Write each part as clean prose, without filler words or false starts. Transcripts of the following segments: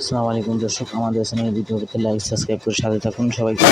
আসসালামু আলাইকুম দর্শক, আমাদের চ্যানেলে দ্বিতীয় পর্বে লাইক সাবস্ক্রাইব করে সাথে থাকুন। সবাইকে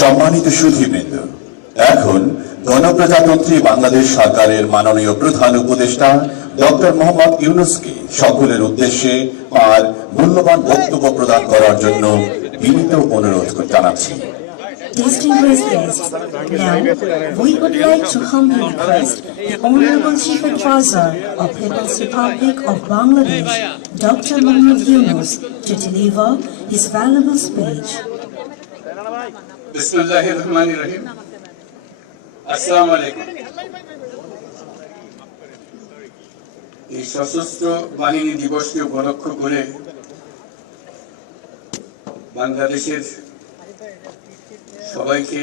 সম্মানিত সুধীবৃন্দ, এখন গণপ্রজাতন্ত্রী বাংলাদেশ সরকারের মাননীয় প্রধান উপদেষ্টা ডক্টর মোহাম্মদ ইউনূসকে সকলের উদ্দেশ্যে আর মূল্যবান বক্তব্য প্রদান করার জন্য বিনীত অনুরোধ জানাচ্ছি। Distinguished guests, now we would like to humbly request the Honorable Chief Advisor of People's Republic of Bangladesh, Dr. Mohammad Yunus, to deliver his valuable speech. बिस्मिल्लाहिर्रहमानिर्रहीम। अस्सलामु अलैकुम। এই সশস্ত্র বাহিনী দিবসকে উপলক্ষ করে বাংলাদেশের সবাইকে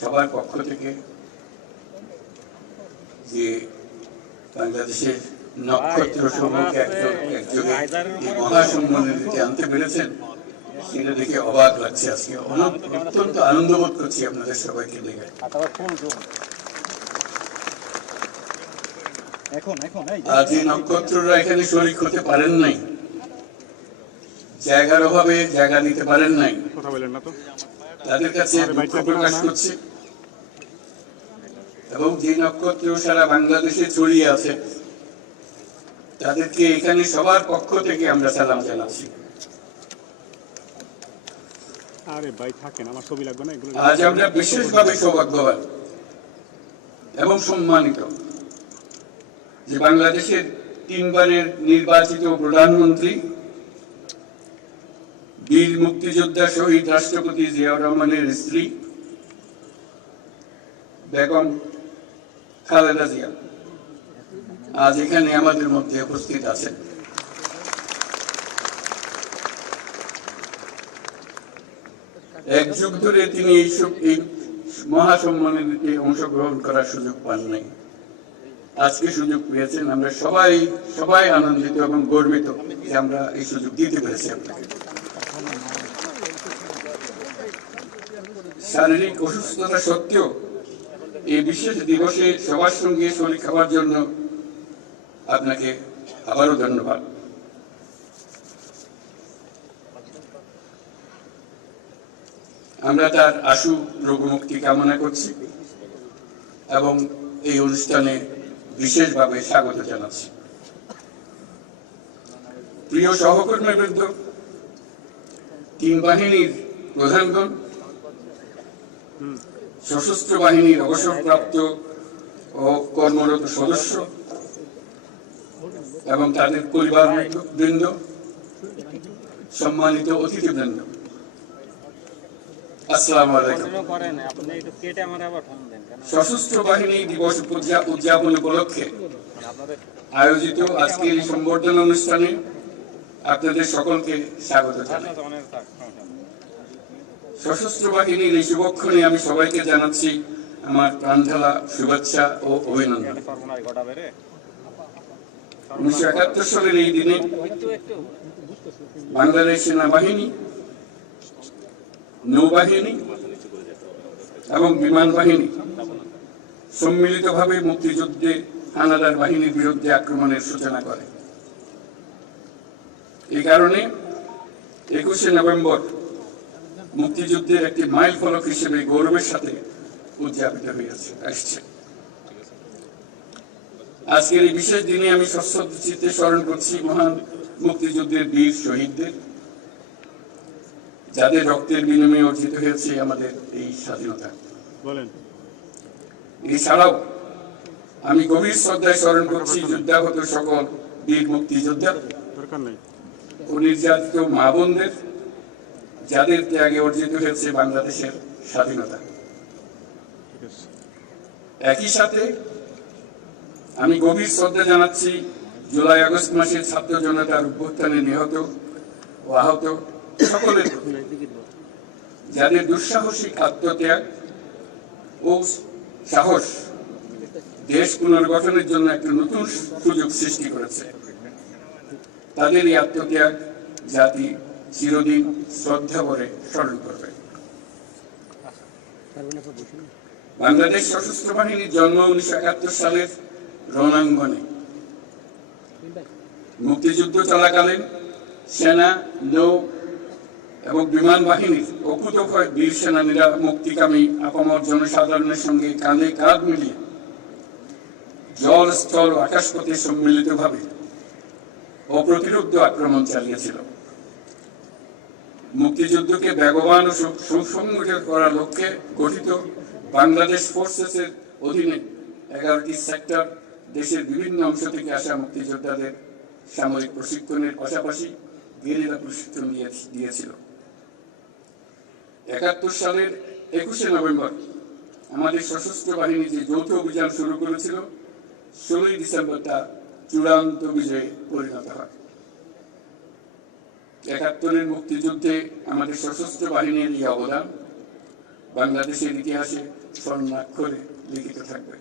সবার পক্ষ থেকে যে বাংলাদেশের নক্ষত্র সমূহকে একযোগে এই মহাসম্মেলনে আনতে পেরেছেন, সেটা দেখে অবাক লাগছে। আজকে অত্যন্ত আনন্দ বোধ করছি আপনাদের সবাইকে দেখে। আজ এই নক্ষত্ররা এখানে শরীক হতে পারেন নাই, জায়গার অভাবে জায়গা নিতে পারেন নাই, তাদের কাছে দুঃখ প্রকাশ করছি। এবং যে নক্ষত্র সারা বাংলাদেশে ছড়িয়ে আছে, তাদেরকে এখানে সবার পক্ষ থেকে আমরা সালাম জানাচ্ছি। আজ আমরা বিশেষভাবে সৌভাগ্যবান এবং সম্মানিত যে বাংলাদেশের 3 বারের নির্বাচিত প্রধানমন্ত্রী, বীর মুক্তিযোদ্ধা শহীদ রাষ্ট্রপতি জিয়াউর রহমানের স্ত্রী বেগম খালেদা জিয়া আজ এখানে আমাদের মধ্যে উপস্থিত আছেন। এক যুগ ধরে তিনি এই মহাসম্মেলনে অংশগ্রহণ করার সুযোগ পান নাই, আজকে সুযোগ পেয়েছেন। আমরা সবাই আনন্দিত এবং গর্বিত যে আমরা এই সুযোগ দিতে পেরেছি আপনাকে। শারীরিক অসুস্থতা সত্ত্বেও এই বিশেষ দিবসে সবার সঙ্গে শরীর খাওয়ার জন্য আপনাকে আবারও ধন্যবাদ। আমরা তার আশু রোগমুক্তি কামনা করছি এবং এই অনুষ্ঠানে বিশেষভাবে স্বাগত জানাচ্ছি। প্রিয় সহকর্মীবৃন্দ, 3 বাহিনীর প্রধানগণ, সশস্ত্র বাহিনীর অবসরপ্রাপ্ত ও কর্মরত সদস্য এবং তাদের পরিবার বৃন্দ, সম্মানিত অতিথিবৃন্দ, আসসালামু আলাইকুম। সশস্ত্র বাহিনী দিবস উদযাপন উপলক্ষে আয়োজিত আজকের এই সংবর্ধনা অনুষ্ঠানে আপনাদের সকলকে স্বাগত জানাই। সশস্ত্র বাহিনীর এই শুভক্ষণে আমি সবাইকে জানাচ্ছি আমার প্রাণঢালা শুভেচ্ছা ও অভিনন্দন। 1971 সালের এই দিনে বাংলাদেশ সেনাবাহিনী নৌবাহিনী এবং বিমান বাহিনী সম্মিলিতভাবে মুক্তিযুদ্ধে হানাদার বাহিনীর বিরুদ্ধে আক্রমণের সূচনা করে। এই কারণে 21শে নভেম্বর মুক্তিযুদ্ধের একটি মাইল ফলক হিসেবে গৌরবের সাথে উদযাপিত হয়েছে আসছে। আজকের এই বিশেষ দিনে আমি সশ্রদ্ধচিত্তে স্মরণ করছি মহান মুক্তিযুদ্ধের বীর শহীদদের, যাদের রক্তের বিনিময়ে অর্জিত হয়েছে আমাদের এই স্বাধীনতা। এছাড়াও আমি গভীর শ্রদ্ধায় স্মরণ করছি যুদ্ধাহত সকল বীর মুক্তিযোদ্ধা ও নির্যাতিত মা বোনদের, যাদের ত্যাগে অর্জিত হয়েছে বাংলাদেশের স্বাধীনতা। একই সাথে আমি গভীর শ্রদ্ধা জানাচ্ছি জুলাই আগস্ট মাসের ছাত্র জনতার অভ্যুত্থানে নিহত ও আহত সকলের প্রতি, যাদের দুঃসাহসিক আত্মত্যাগ ও সাহস দেশ পুনর্গঠনের জন্য একটা নতুন সুযোগ সৃষ্টি করেছে। তাদের এই আত্মত্যাগ জাতি চিরদিন শ্রদ্ধা ভরে স্মরণ করবে। বাংলাদেশ সশস্ত্র বাহিনীর জন্ম 1971 সালের রণাঙ্গনে। মুক্তিযুদ্ধ চলাকালীন সেনা, নৌ এবং বিমান বাহিনীর অকুতোভয় বীর সেনানীরা মুক্তিকামী আপামর জনসাধারণের সঙ্গে কাঁধে কাঁধ মিলিয়ে জল, স্থল ও আকাশপথে সম্মিলিতভাবে অপ্রতিরোধ্য আক্রমণ চালিয়েছিল। মুক্তিযুদ্ধকে বেগবান ও সুসংগঠিত করার লক্ষ্যে গঠিত বাংলাদেশ ফোর্সেসের অধীনে 11টি সেক্টর দেশের বিভিন্ন অংশ থেকে আসা মুক্তিযোদ্ধাদের সামরিক প্রশিক্ষণের পাশাপাশি গেরিলা প্রশিক্ষণ দিয়েছিল। 71 সালের 21শে নভেম্বর আমাদের সশস্ত্র বাহিনী যে যৌথ অভিযান শুরু করেছিল, 16ই ডিসেম্বর তা চূড়ান্ত বিজয়ে পরিণত হয়। 71-এর মুক্তিযুদ্ধে আমাদের সশস্ত্র বাহিনীর এই অবদান বাংলাদেশের ইতিহাসে স্বর্ণাক্ষরে লিখিত থাকবে।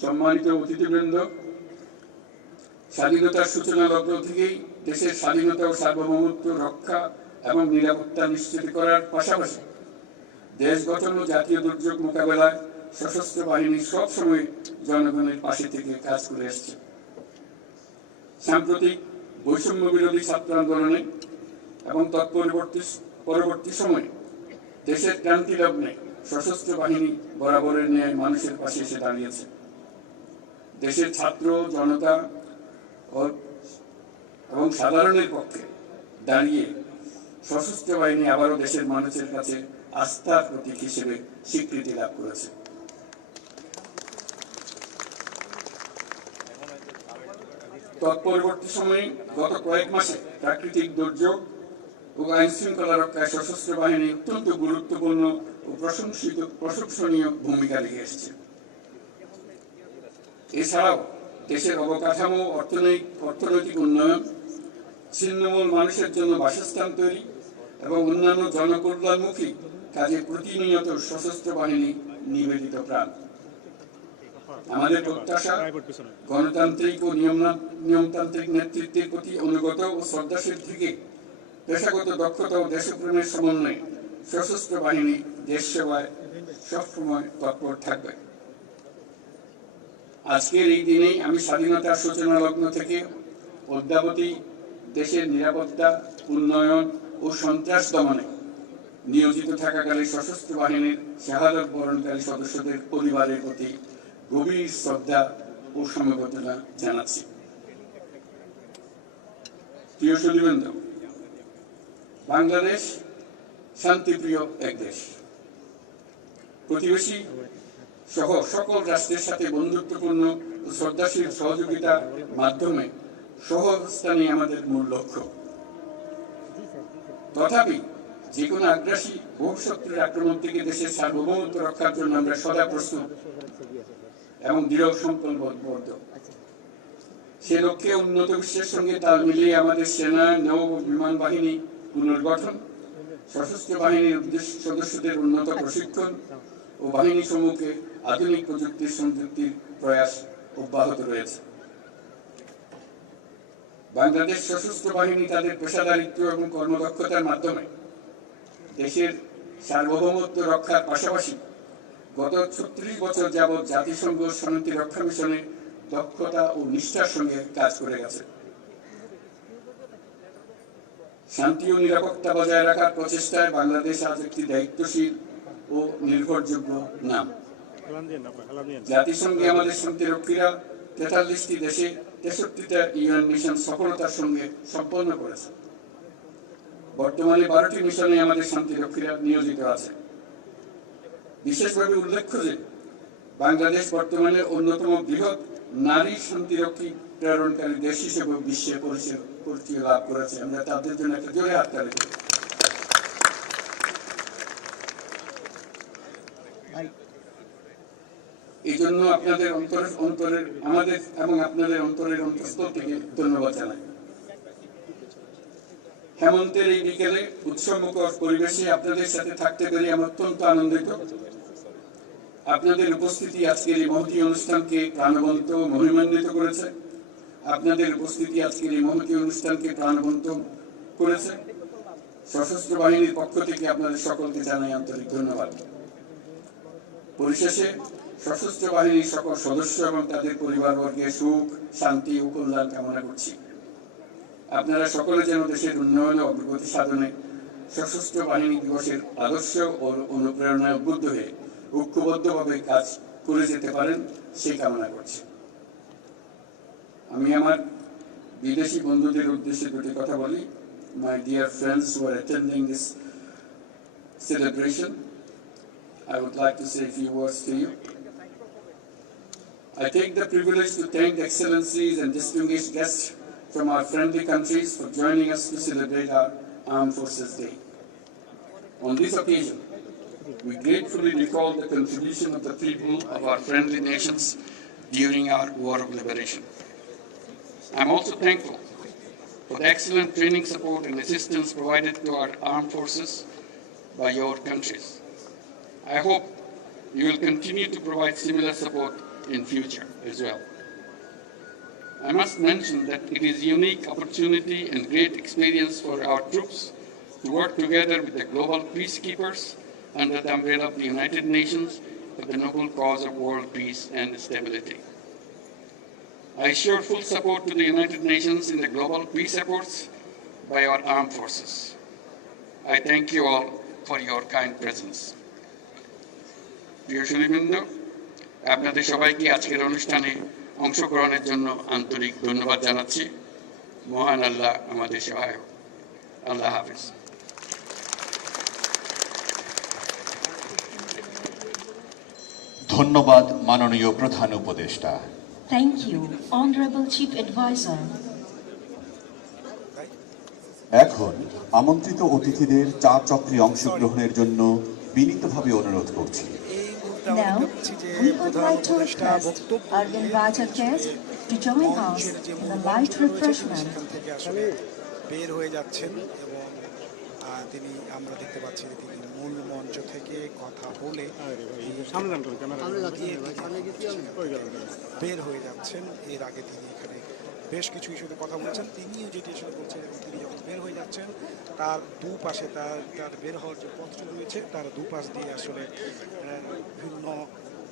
সম্মানিত অতিথিবৃন্দ, স্বাধীনতার সূচনা লগ্ন থেকেই দেশের স্বাধীনতা ও সার্বভৌমত্ব রক্ষা এবং নিরাপত্তা নিশ্চিত করার পাশাপাশি দেশ গঠন ও জাতীয় দুর্যোগ মোকাবেলায় সশস্ত্র বাহিনী সবসময় জনগণের পাশে থেকে কাজ করে আসছে। সাম্প্রতিক বৈষম্য বিরোধী ছাত্র আন্দোলনে এবং পরবর্তী সময়ে দেশের ক্রান্তি লগ্নে সশস্ত্র বাহিনী বরাবরের ন্যায় মানুষের পাশে এসে দাঁড়িয়েছে। দেশের ছাত্র জনতা এবং সাধারণের পক্ষে দাঁড়িয়ে সশস্ত্র বাহিনী আবারও দেশের মানুষের কাছে আস্থার প্রতীক হিসেবে স্বীকৃতি লাভ করেছে। তৎপরবর্তী সময়ে গত কয়েক মাসে প্রাকৃতিক দুর্যোগ ও আইন শৃঙ্খলা রক্ষায় সশস্ত্র বাহিনী অত্যন্ত গুরুত্বপূর্ণ ও প্রশংসনীয় ভূমিকা রেখে এসেছে। এছাড়াও দেশের অবকাঠামো, অর্থনৈতিক উন্নয়ন, ছিন্নমূল মানুষের জন্য বাসস্থান তৈরি এবং অন্যান্য জনকল্যাণমুখী কাজে প্রতিনিয়ত সশস্ত্র বাহিনী নিবেদিত প্রাণ। আমাদের প্রত্যাশা গণতান্ত্রিক ও নিয়মতান্ত্রিক নেতৃত্বের প্রতি অনুগত ও শ্রদ্ধাশীল থেকে পেশাগত দক্ষতা ও দেশপ্রেমের সমন্বয়ে সশস্ত্র বাহিনী দেশ সেবায় সবসময় তৎপর থাকবে। আজকের এই দিনেই আমি স্বাধীনতার সূচনা লগ্ন থেকে অদ্যাবধি দেশের নিরাপত্তা, উন্নয়ন ও সন্ত্রাস দমনে নিয়োজিত থাকাকালে সশস্ত্র বাহিনীর শাহাদত বরণকারী সদস্যদের পরিবারের প্রতি গভীর শ্রদ্ধা ও সমবেদনা জানাচ্ছি। প্রিয় সুধীবৃন্দ, বাংলাদেশ শান্তিপ্রিয় এক দেশ। প্রতিবেশী সহ সকল রাষ্ট্রের সাথে বন্ধুত্বপূর্ণ ও শ্রদ্ধাশীল সহযোগিতার মাধ্যমে সহাবস্থানই আমাদের মূল লক্ষ্য। তথাপি যে কোনো আগ্রাসী বহুশত্রুর আক্রমণ থেকে দেশের সার্বভৌমত্ব রক্ষার জন্য আমরা সদা প্রস্তুত এবং দৃঢ় সংকল্পবদ্ধ। সে লক্ষ্যে উন্নত বিশ্বের সঙ্গে তাল মিলিয়ে আমাদের সেনা, নৌ ও বিমান বাহিনী পুনর্গঠন, সশস্ত্র বাহিনীর সদস্যদের উন্নত প্রশিক্ষণ ও বাহিনী সমূহকে আধুনিক প্রযুক্তির সংযুক্তির প্রয়াস অব্যাহত রয়েছে। বাংলাদেশ সশস্ত্র বাহিনী তাদের পেশাদারিত্ব এবং কর্মদক্ষতার মাধ্যমে দেশের সার্বভৌমত্ব রক্ষার পাশাপাশি গত 36 বছর যাবৎ জাতিসংঘ শান্তি রক্ষা মিশনে দক্ষতা ও নিষ্ঠার সঙ্গে কাজ করে গেছে। শান্তি ও নিরাপত্তা বজায় রাখার প্রচেষ্টায় বাংলাদেশ আজ একটি দায়িত্বশীল ও নির্ভরযোগ্য নাম। জাতিসংঘে আমাদের শান্তিরক্ষীরা 43টি দেশে 63টা ইউএন মিশন সফলতার সঙ্গে সম্পন্ন করেছে। বর্তমানে 12টি মিশনে আমাদের শান্তিরক্ষীরা নিয়োজিত আছে। বিশেষভাবে উল্লেখ্য যে বাংলাদেশ বর্তমানে অন্যতম বৃহৎ নারী শান্তিরক্ষী প্রেরণকারী দেশ হিসেবে বিশ্বে পরিচয় লাভ করেছে। আমরা তাদের জন্য একটা জোরে হাততালি দিই। এই জন্য আপনাদের অন্তরের আমাদের এবং আপনাদের অন্তরের অন্তঃস্থল থেকে ধন্যবাদ জানাই। হেমন্তের এই বিকেলে উৎসবমুখর পরিবেশে আপনাদের সাথে থাকতে পেরে আমি অত্যন্ত আনন্দিত। আপনাদের উপস্থিতি আজকের এই মহতী অনুষ্ঠানকে প্রাণবন্ত মহিমান্বিত করেছে। আপনাদের উপস্থিতি আজকের এই মহতী অনুষ্ঠানকে প্রাণবন্ত করেছে। সশস্ত্র বাহিনীর পক্ষ থেকে আপনাদের সকলকে জানাই আন্তরিক ধন্যবাদ। পরিশেষে সশস্ত্র বাহিনীর সকল সদস্য এবং তাদের পরিবারবর্গের সুখ, শান্তি ও কল্যাণ কামনা করছি। আপনারা সকলে যেন দেশের উন্নয়ন ও অগ্রগতি সাধনে সশস্ত্র বাহিনী দিবসের আদর্শ ও অনুপ্রেরণায় উদ্বুদ্ধ হয়ে ঐক্যবদ্ধভাবে কাজ করে যেতে পারেন সেই কামনা করছি। আমি আমার বিদেশি বন্ধুদের উদ্দেশ্যে দুটি কথা বলি। My dear friends who are attending this celebration, I would like to say a few words to you. I take the privilege to thank the excellencies and distinguished guests from our friendly countries for joining us to celebrate our Armed Forces Day. On this occasion, we gratefully recall the contribution of the people of our friendly nations during our War of Liberation. I'm also thankful for the excellent training support and assistance provided to our armed forces by your countries. I hope you will continue to provide similar support in future as well. I must mention that it is a unique opportunity and great experience for our troops to work together with the global peacekeepers under the umbrella of the United Nations for the noble cause of world peace and stability. I assure full support to the United Nations in the global peace efforts by our armed forces. I thank you all for your kind presence. প্রিয় সুধীবৃন্দ, আপনাদের সবাইকে আজকের অনুষ্ঠানে অংশগ্রহণের জন্য আন্তরিক ধন্যবাদ জানাচ্ছি। মহান আল্লাহ আমাদের সহায়ক। আল্লাহ হাফেজ। ধন্যবাদ মাননীয় প্রধান উপদেষ্টা। Thank you, Honorable Chief Advisor. এখন আমন্ত্রিত অতিথিদের চা চক্রে অংশগ্রহণের জন্য বিনীতভাবে অনুরোধ করছি। Now, we would like to request our invited guests to join us in the light refreshment. বের হয়ে যাচ্ছেন এবং তিনি আমরা দেখতে পাচ্ছি যে তিনি মূল মঞ্চ থেকে কথা বলে বের হয়ে যাচ্ছেন। এর আগে তিনি এখানে বেশ কিছু ইস্যুতে কথা বলছেন। তিনিও যেটি আসলে বলছেন এবং তিনি যখন বের হয়ে যাচ্ছেন তার দুপাশে তার বের হওয়ার যে পথটি রয়েছে তার দুপাশ দিয়ে আসলে বিভিন্ন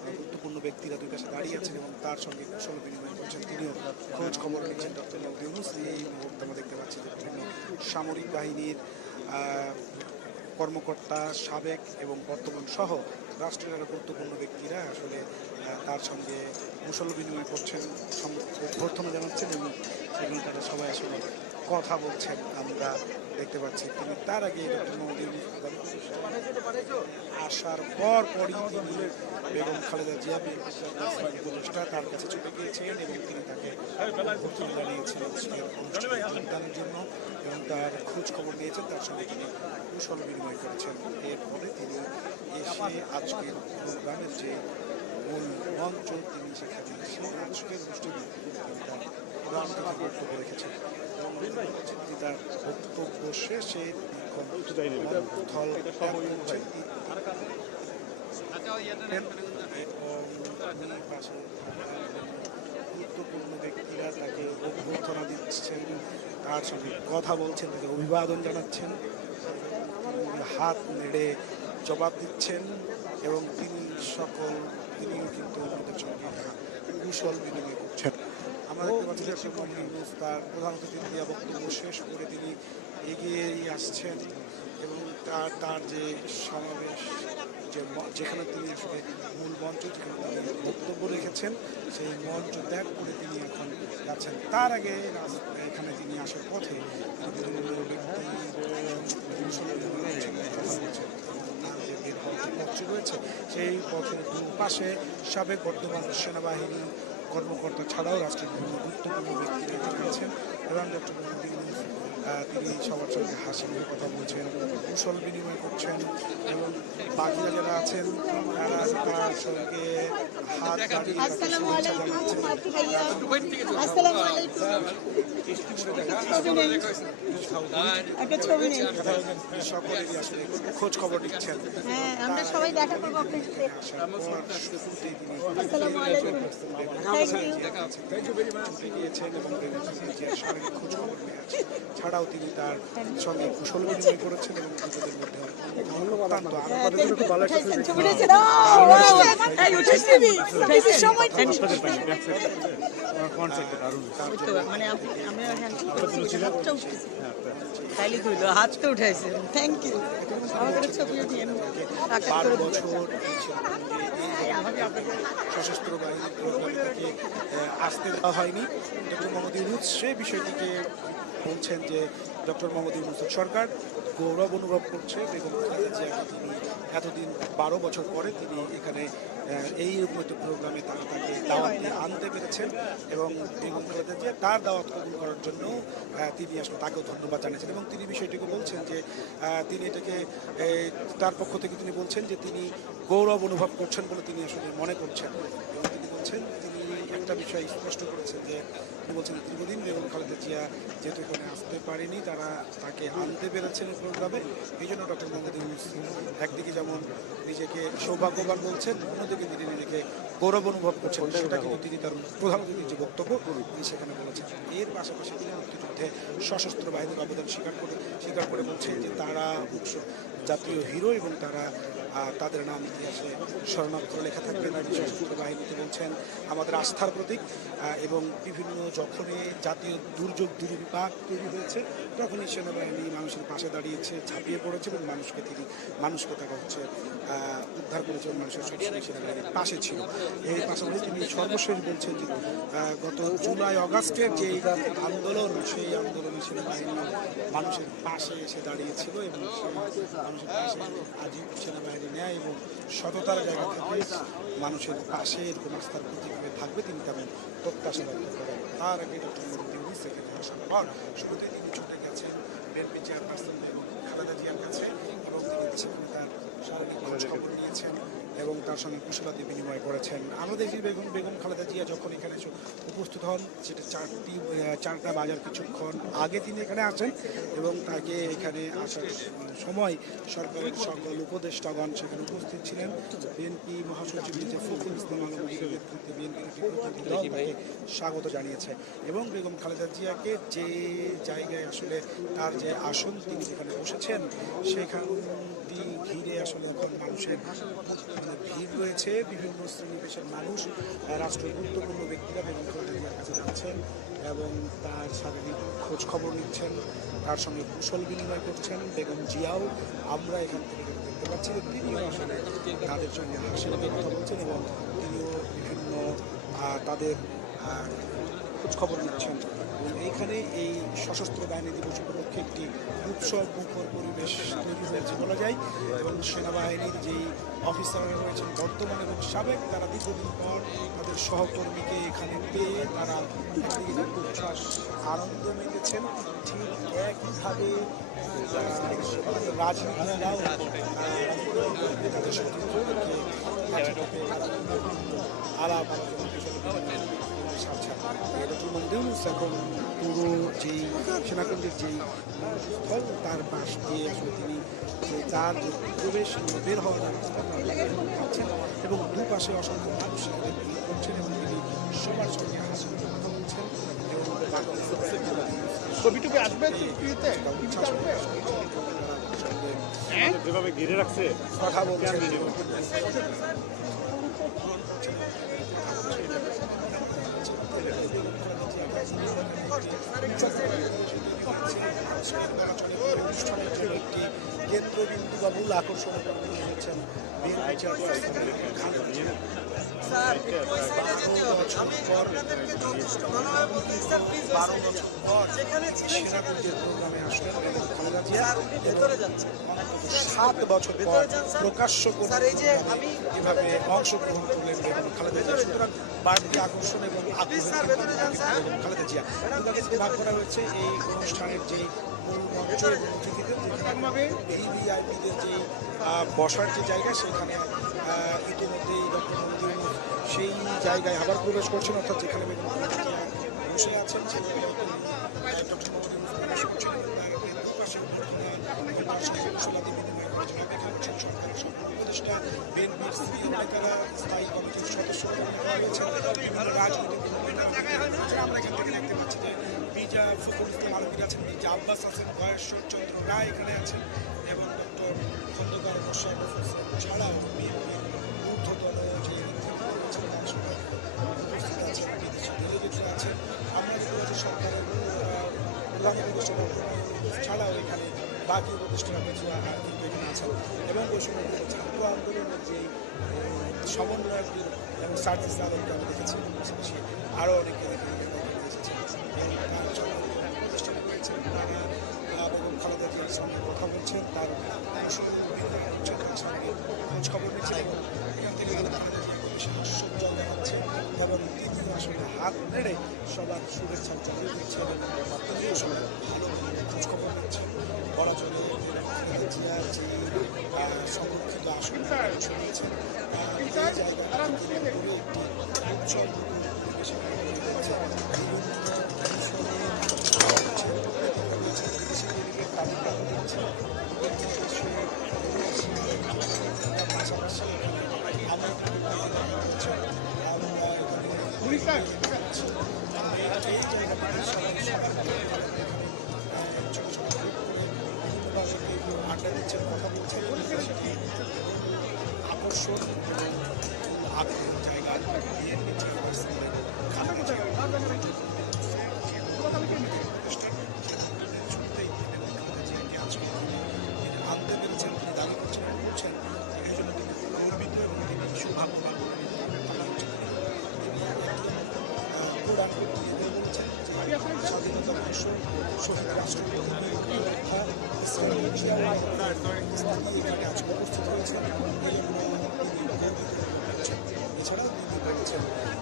গুরুত্বপূর্ণ ব্যক্তিরা দুই পাশে দাঁড়িয়ে আছেন এবং তার সঙ্গে কুশল বিনিময় করছেন। তিনিও খোঁজ খবর নিচ্ছেন ডক্টর মোহাম্মদ ইউনূস। এই মুহূর্তে আমরা দেখতে পাচ্ছি যে বিভিন্ন সামরিক বাহিনীর কর্মকর্তা, সাবেক এবং বর্তমান সহ রাষ্ট্রের আরও গুরুত্বপূর্ণ ব্যক্তিরা আসলে তার সঙ্গে কুশল বিনিময় করছেন, অভ্যর্থনা জানাচ্ছেন এবং সেখানে তারা সবাই আসলে কথা বলছেন আমরা দেখতে পাচ্ছি। তিনি তার আগে ডক্টর মোহাম্মদ ইউনূস আসার পরই তিনি বেগম খালেদা জিয়া উপদেষ্টা তার কাছে ছুটে গিয়েছেন এবং তিনি তাকে অভ্যর্থনা জানিয়েছেন অনুষ্ঠানে যোগদানের জন্য এবং তার খোঁজ খবর নিয়েছেন, তার সঙ্গে তিনি কুশল বিনিময় করেছেন। এরপরে তিনি এসে আজকের প্রোগ্রামের যে মূল মঞ্চ তিনি সেখানে এসে আজকের অনুষ্ঠানে তার প্রধান বক্তব্য রেখেছেন এবং তিনি তার বক্তব্য শেষে গুরুত্বপূর্ণ ব্যক্তিরা তাকে অভ্যর্থনা দিচ্ছেন, তার সঙ্গে কথা বলছেন, তাকে অভিবাদন জানাচ্ছেন, হাত নেড়ে জবাব দিচ্ছেন এবং তিনিও কিন্তু আমাদের সঙ্গে কুশল বিনিময় করছেন। আমরা দেখতে পাচ্ছি যে তার প্রধান অতিথি দিয়া বক্তব্য শেষ করে তিনি এগিয়ে আসছেন এবং তার যে সমাবেশ যেখানে তিনি আসলে মূল মঞ্চ যেখানে তিনি বক্তব্য রেখেছেন সেই মঞ্চ ত্যাগ করে তিনি এখন যাচ্ছেন। তার আগে এখানে তিনি আসার পথে বিভিন্ন ব্যক্তি পথ রয়েছে, সেই পথের দুপাশে সাবেক বর্তমান সেনাবাহিনী কর্মকর্তা ছাড়াও রাষ্ট্রের বিভিন্ন গুরুত্বপূর্ণ ব্যক্তিরা রয়েছেন এবং ডক্টর মোহাম্মদ ইউনূস তিনি সবার সঙ্গে হাসি মুখে কথা বলছেন, কুশল বিনিময় করছেন এবং বাকিরা যারা আছেন তারা তার সঙ্গে হাত বাড়িয়ে সকলেরই আসলে খোঁজ খবর নিচ্ছেন। আমরা সবাই দেখা করবো আপনার সাথে। আসসালামু আলাইকুম। ছাড়াও তিনি তার সঙ্গে কুশল বিনিময় করেছেন এবং দুজনের মধ্যে হাতটা উঠাইছে। Thank you. আমাদের ছবি সশস্ত্র বাহিনীকে আসতে দেওয়া হয়নি। ডক্টর মোহাম্মদ ইউনূস সেই বিষয়টিকে বলছেন যে ডক্টর মোহাম্মদ ইউনূস সরকার গৌরব অনুভব করছে বেগম খালেদা জিয়াকে তিনি এতদিন 12 বছর পরে তিনি এখানে এই প্রোগ্রামে তাকে দাওয়াত দিয়ে আনতে পেরেছেন এবং বেগম খালেদা জিয়া তার দাওয়াত কবুল করার জন্য তিনি আসলে তাকেও ধন্যবাদ জানিয়েছেন এবং তিনি বিষয়টিকে বলছেন যে তিনি এটাকে তার পক্ষ থেকে তিনি বলছেন যে তিনি গৌরব অনুভব করছেন বলে তিনি আসলে মনে করছেন এবং তিনি বলছেন তিনি একটা বিষয় স্পষ্ট করেছেন যে তিনি বলছেন দীর্ঘদিন বেগম খালেদা জিয়া যেহেতু এখানে আসতে পারেনি তারা তাকে আনতে পেরেছেন এই প্রোগ্রামে, এই জন্য ডক্টর মোহাম্মদ ইউনূস একদিকে যেমন নিজেকে সৌভাগ্যবান বলছেন, অন্যদিকে তিনি নিজেকে গৌরব অনুভব করছেন, সেটা কিন্তু তিনি তার প্রধান অতিথির যে বক্তব্য তিনি সেখানে বলেছেন। এর পাশাপাশি তিনি মুক্তিযুদ্ধে সশস্ত্র বাহিনীর অবদান স্বীকার করে বলছেন যে তারা জাতীয় হিরো এবং তারা তাদের নাম ইতিহাসে স্মরণাক্ষরে লেখা থাকবে। সশস্ত্র বাহিনীতে বলছেন আমাদের আস্থার প্রতীক এবং বিভিন্ন যখনই জাতীয় দুর্যোগ দুর্বিপাক তৈরি হয়েছে তখনই সেনাবাহিনী মানুষের পাশে দাঁড়িয়েছে, ঝাঁপিয়ে পড়েছে এবং মানুষকে তারা উদ্ধার করেছে এবং মানুষের সবসময় সেনাবাহিনীর পাশে ছিল। এর পাশাপাশি তিনি সর্বশেষ বলছেন যে গত জুলাই অগাস্টের যে আন্দোলন সেই আন্দোলনে সেনাবাহিনী মানুষের পাশে এসে দাঁড়িয়েছিল এবং মানুষের পাশে আজীব সেনাবাহিনী নেয় এবং সততার জায়গা থেকে মানুষের পাশে এরকম আস্থার প্রতীক হয়ে থাকবে তিনি তেমন প্রত্যাশা ব্যক্ত করেন। তার আগে ডক্টর মোহাম্মদ ইউনূস সেখানে আসার পর শুরুতে তিনি ছুটে গেছেন বিএনপি চেয়ারপারসন বেগম খালেদা জিয়ার কাছে এবং তিনি সেখানে তার শারীরিক খোঁজ খবর নিয়েছেন এবং তার সঙ্গে কুশলাদি বিনিময় করেছেন। আমরা দেখি বেগম খালেদা জিয়া যখন এখানে উপস্থিত হন সেটা 4টা বাজার কিছুক্ষণ আগে তিনি এখানে আসেন এবং তাকে এখানে আসার সময় সরকারের সকল উপদেষ্টাগণ সেখানে উপস্থিত ছিলেন। বিএনপি মহাসচিব মির্জা ফখরুল ইসলাম আলমগীরের নেতৃত্বে বিএনপির একটি প্রতিনিধি দল তাকে স্বাগত জানিয়েছে এবং বেগম খালেদা জিয়াকে যে জায়গায় আসলে তার যে আসন তিনি যেখানে বসেছেন সেখানটি ঘিরে আসলে এখন মানুষের ভিড় রয়েছে। বিভিন্ন শ্রেণী পেশার মানুষ রাষ্ট্রের গুরুত্বপূর্ণ ব্যক্তিরা বেগম খালেদা জিয়ার কাছে যাচ্ছেন এবং তার শারীরিক খোঁজ খবর নিচ্ছেন, তার সঙ্গে কুশল বিনিময় করছেন। বেগম জিয়াও আমরা এখান থেকে দেখতে পাচ্ছি যে তিনিও আসলে তাদের সঙ্গে হাসি মুখে কথা বলছেন এবং তিনিও বিভিন্ন তাদের খোঁজ খবর নিচ্ছেন এবং এইখানে এই সশস্ত্র বাহিনী দিবস উপলক্ষে একটি উৎসব মুখর পরিবেশ তৈরি হয়েছে বলা যায় এবং সেনাবাহিনীর যেই অফিসাররা রয়েছেন বর্তমান এবং সাবেক তারা দীর্ঘদিন পর তাদের সহকর্মীকে এখানে পেয়ে তারা একদিকে উচ্ছ্বাস আনন্দ মেতেছেন, ঠিক একইভাবে রাজনীতিরাও তাদের সাথে আলাপ ডক্টর মোহাম্মদ ইউনূস এখন পুরো যেই সেনাকেন্দ্রের যেই স্থল তার পাশ দিয়ে আসলে তিনি তার যে প্রবেশ বের হওয়ার রাস্তা পাচ্ছেন এবং দুপাশে অসংখ্য মানুষ সেখানে ভিড় করছেন এবং তিনি সবার সঙ্গে তার সঙ্গে কথা বলছেন এবং ছবিটুকু আসবে টিভিতে আসবে যেভাবে ঘিরে রাখছে কথা বলছেন অনুষ্ঠানের জন্য একটি কেন্দ্রবিন্দু বা মূল আকর্ষণ হচ্ছেন বিএনপি চেয়ারপারসন খালেদা জিয়া। সেনাপতির প্রোগ্রামে আসলেন খালেদা জিয়া 7 বছর পর প্রকাশ্য এভাবে অংশগ্রহণ করলেন এবং খালেদা জিয়া। সুতরাং বাড়তি আকর্ষণ এবং খালেদা জিয়া ভাগ করা হয়েছে এই অনুষ্ঠানের যে মূল মঞ্চ এবং অতিথিদের ভিভিআইপিদের যে বসার যে জায়গা সেখানে ইতিমধ্যেই ডক্টর মোহাম্মদ ইউনূস সেই জায়গায় আবার প্রবেশ করছেন, অর্থাৎ যেখানে বেগম খালেদা জিয়া বসে আছেন সেই জায়গায় ডক্টর মোহাম্মদ ইউনূস প্রবেশ করছেন এবং তার পাশে সরকারি সব উপদেষ্টা বিএনপির নেতারা স্থায়ী কমিটির সদস্য বিভিন্ন রাজনৈতিক আমরা এখান থেকে দেখতে পাচ্ছি যে মির্জা ফখরুল ইসলাম আলমগীর আছেন, মির্জা আব্বাস আছেন, গয়েশ্বর চন্দ্র রায় এখানে আছেন এবং ডক্টর খন্দকার মোশাররফ হোসেন ছাড়াও বিএনপির ঊর্ধ্বতন যে বিদেশি ডেলিগেটরা আছেন। আমরা দেখতে পাচ্ছি সরকারের প্রধান উপদেষ্টা ছাড়াও এখানে বাকি উপদেষ্টারা কিছু কিন্তু এখানে আছেন এবং ওই সময় ছাত্র আন্দোলনের যে সমন্বয়কদের এবং সার্জিস আলমকে আমি দেখেছি, আরও অনেকে প্রতিষ্ঠানে রয়েছেন তারা বেগম খালেদা জিয়ার সঙ্গে কথা বলছেন, তার সঙ্গে খোঁজ খবর নিচ্ছেন এবং এখান থেকে খালেদা জিয়া সজ্জল দেখাচ্ছে এবং তিনি আসলে হাত নেড়ে সবার শুভেচ্ছা জানিয়ে দিচ্ছেন এবং তিনিও সবাই ভালো খোঁজ খবর নিচ্ছেন। বলা চলে খালেদা জিয়ার যে সংরক্ষিত আসন শুনেছেন এই জায়গাটা একটি উৎসব পাশাপাশি আড্ডা দিচ্ছেন, কথা বলছেন, আকর্ষণ আগ্রহ জায়গা আনতে পেরেছেন, তিনি দাবি করছেন বলছেন এই জন্য তিনি গর্বিত এবং তিনি সৌভাগ্যবান বলছেন স্বাধীনতা বর্ষ শহীদ রাষ্ট্রপতি রক্ষা এখানে আজ উপস্থিত হয়েছেন এছাড়াও তিনি বলেছেন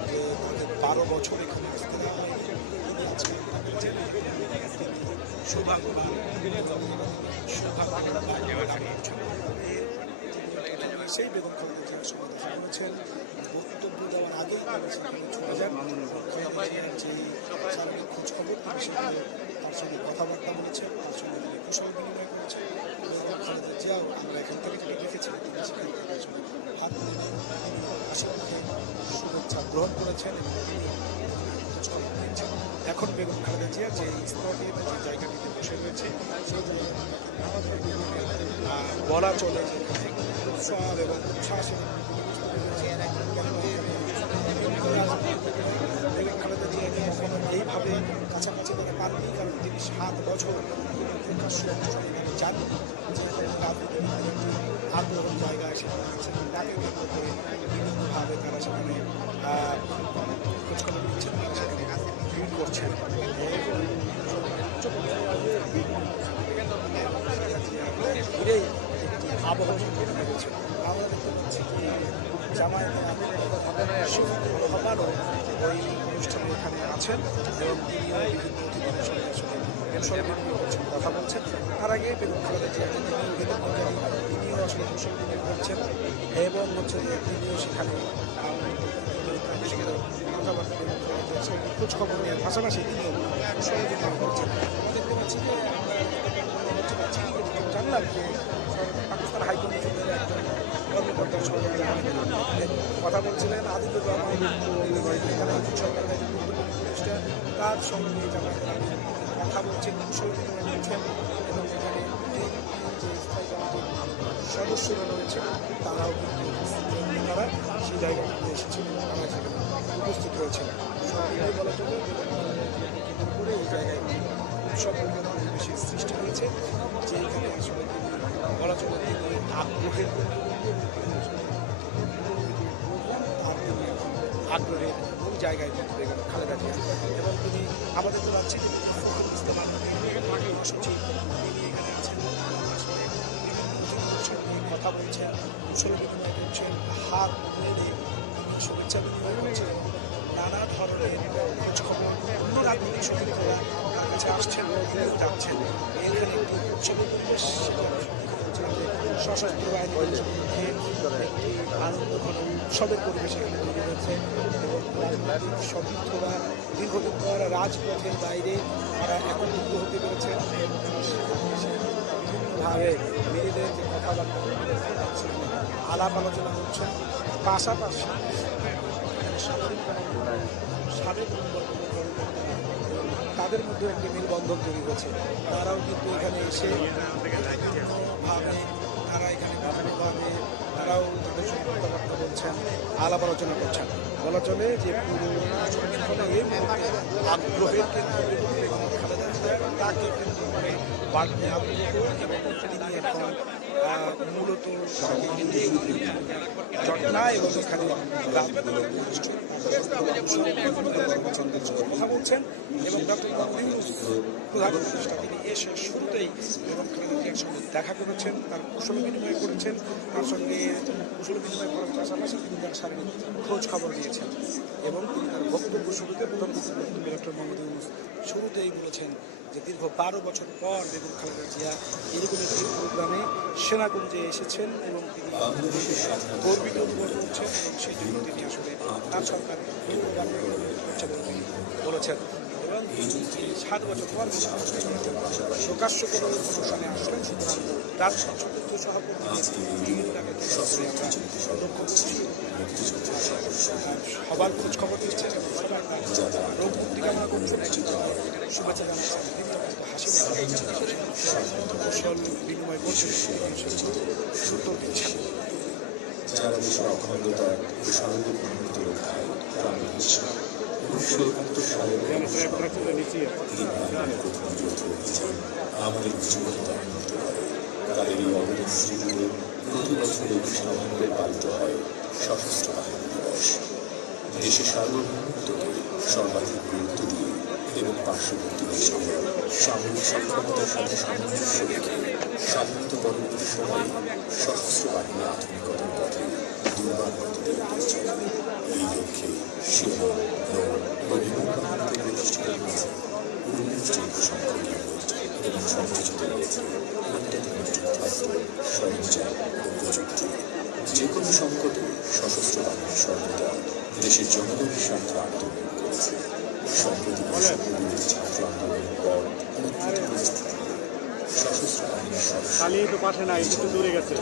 যে তাদের 12 বছর এখানে আসতে দেওয়া হয়নি, তিনি আজকে সৌভাগ্যবান সেই বেগম খালেদা জিয়ার সঙ্গে দেখা করেছেন। বক্তব্য দেওয়ার আগেই চলে যান যে সার্বিক খোঁজ খবর তিনি সেখানে তার সঙ্গে কথাবার্তা বলেছেন, তার সঙ্গে তিনি কুশল বিনিময় করেছেন। বেগম খালেদা জিয়াও আমরা এখান থেকে যেটা দেখেছি তিনি সেখান থেকে আসলে হাত আসলে শুভেচ্ছা গ্রহণ করেছেন এবং তিনি খোঁজ খবর নিয়েছেন। এখন বেগম খালেদা জিয়া যে স্তরে যে জায়গাটিতে বসে রয়েছে সেই জায়গাটিতে বলা চলে যে উৎসব এবং উচ্ছ্বাস এবং বেগম খালেদা জিয়াকে কখনো এইভাবে কাছাকাছি তারা পাননি, কারণ তিনি 7 বছর প্রকাশ্য অনুষ্ঠানে জানি যে রাজনীতির আগ্রহ জায়গায় সেখানে আছেন, তাকে কেন্দ্র করে বিভিন্নভাবে তারা সেখানে খোঁজখবর নিচ্ছেন, তারা সেখানে ভিড় করছেন। ঘিরেই একটি আবহাওয়া রয়েছে। আমরা দেখতে পাচ্ছি যে জামায়াতের রহমানও ওই অনুষ্ঠানে এখানে আছেন এবং তিনিও বিভিন্ন অতিথিদের সঙ্গে আসলে কথা বলছেন। তার আগে বেগম খালেদা জিয়া তিনিও আসলে কুশল বিনিময় করছেন এবং হচ্ছে যে তিনিও সেখানে কথাবার্তা খোঁজ খবর নেওয়ার পাশাপাশি তিনিও কুশল বিনিময় করছেন। দেখতে পাচ্ছি যে জানলাম যে পাকিস্তান হাইকমিশনের একজন কর্মকর্তার সঙ্গে কথা বলছিলেন আদিলুর রহমান সরকারের তার সঙ্গে যারা কথা বলছেন কুশল বিনিময় করছেন এবং এখানে যে স্থায়ী কমিটির সদস্যরা রয়েছে তারাও কিন্তু তারা সেই জায়গাটিতে এসেছেন এবং তারা সেখানে উপস্থিত রয়েছেন সবাই বলা চলে করে এই জায়গায় উৎসব পরিবেশের সৃষ্টি হয়েছে যে এখানে আসলে তিনি বলা চলে তিনি আগ্রহের আগ্রহের মূল জায়গায় কিন্তু এখানে খালেদা জিয়া এবং তিনি আমাদের তো রাজ্যে তিনি ফখরুল ইসলাম আলমগীর মহাসচিব তিনি এখানে আছেন আসলে বিভিন্ন সঙ্গে কথা বলছেন কুশল বিনিময় করছেন হাত মেলে তিনি শুভেচ্ছা বিনিময় করছেন নানা ধরনের খোঁজখবর অন্য রাজনৈতিক শক্তিরা তার কাছে আসছেন যাচ্ছেন এখানে একটি উৎসবের পরিবেশ সশস্ত্র বাহিনীর একটি আনন্দ ঘন উৎসবের পরিবেশ এখানে তৈরি হয়েছে এবং রাজনৈতিক সমৃদ্ধরা দীর্ঘদিন পর রাজপথের বাইরে তারা একত্রিত হতে পেরেছেন বিভিন্নভাবে নিজেদের যে কথাবার্তা আলাপ আলোচনা করছেন পাশাপাশি সাবেক তাদের মধ্যে একটি মেলবন্ধন তৈরি হয়েছে তারাও কিন্তু এখানে এসে বিভিন্নভাবে তারা এখানে বিভিন্নভাবে তারাও তাদের সঙ্গে কথাবার্তা বলছেন আলাপ আলোচনা করছেন বলা চলে যে পুরো আগ্রহের কেন্দ্র খালেদা জিয়া তাকে কেন্দ্র করে বাড়তি আগ্রহ এবং তিনি এখন মূলত চটনা এবং এখানে কথা বলছেন এবং ডক্টর প্রধান উপদেষ্টা তিনি এসে শুরুতেই এবং খালেদা জিয়ার সঙ্গে দেখা করেছেন তার কুশল বিনিময় করেছেন তার সঙ্গে কুশল বিনিময় করার পাশাপাশি তিনি তার শারীরিক খোঁজ খবর নিয়েছেন এবং তিনি তার বক্তব্য শুরুতে প্রধান বক্তব্য ডক্টর মোহাম্মদ ইউনূস শুরুতেই বলেছেন যে দীর্ঘ 12 বছর পর বেগম খালেদা জিয়া এরকম একটি প্রোগ্রামে সেনাকুঞ্জে এসেছেন এবং তিনি গর্বিত অনুভব করছেন এবং সেই জন্য তিনি আসলে তার সরকার বলেছেন এবং 7 বছর পর প্রকাশ্য কোনো অনুষ্ঠানে আসলেন সুতরাং তার সচেতন সভাপতি তাকে আমরা লক্ষ্য করছি সবার খোঁজ খবর দিচ্ছেন এবং সবার রোগ মুক্তি কামনা করছেন শুভেচ্ছা জানাচ্ছেন হাসি কৌশল বিনিময় করছেন উত্তর দিচ্ছেন যারা দেশের অখণ্ডতা ও সার্বভৌমত্ব রক্ষায় প্রাণ দিচ্ছেন 1971 সালের আমাদের জীবনতা উন্নত করে তাদের এই অবদান স্মৃতিতে প্রতি বছর 21 নভেম্বর পালিত হয় সশস্ত্র বাহিনী দিবস দেশের সার্বভৌমত্বকে সর্বাধিক গুরুত্ব দিয়ে এবং পার্শ্ববর্তী দেশকে সামরিক সক্ষমতার সাথে সামঞ্জস্য রেখে স্বাধীনতা পরবর্তী সময়ে সশস্ত্র বাহিনী আধুনিকতার পথে দুর্বার গতিতে এগিয়ে চলে এই লক্ষ্যে সেনা নৌ ও বিমান বাহিনীতে প্রতিষ্ঠিত হয়েছে 19টি সংখ্যক ইউনিট এবং সংযোজিত রয়েছে অত্যাধুনিক যুদ্ধাস্ত্র সরঞ্জাম ও প্রযুক্তি যে কোনো সংকটে সশস্ত্র বাহিনী সর্বদা দেশের জনগণের স্বার্থে আন্দোলন করেছে সম্প্রতি বিরোধী ছাত্র আন্দোলনের পর উদ্ভূত পরিস্থিতি সশস্ত্র বাহিনীর খালি তো পাশে নাই একটু দূরে গেছে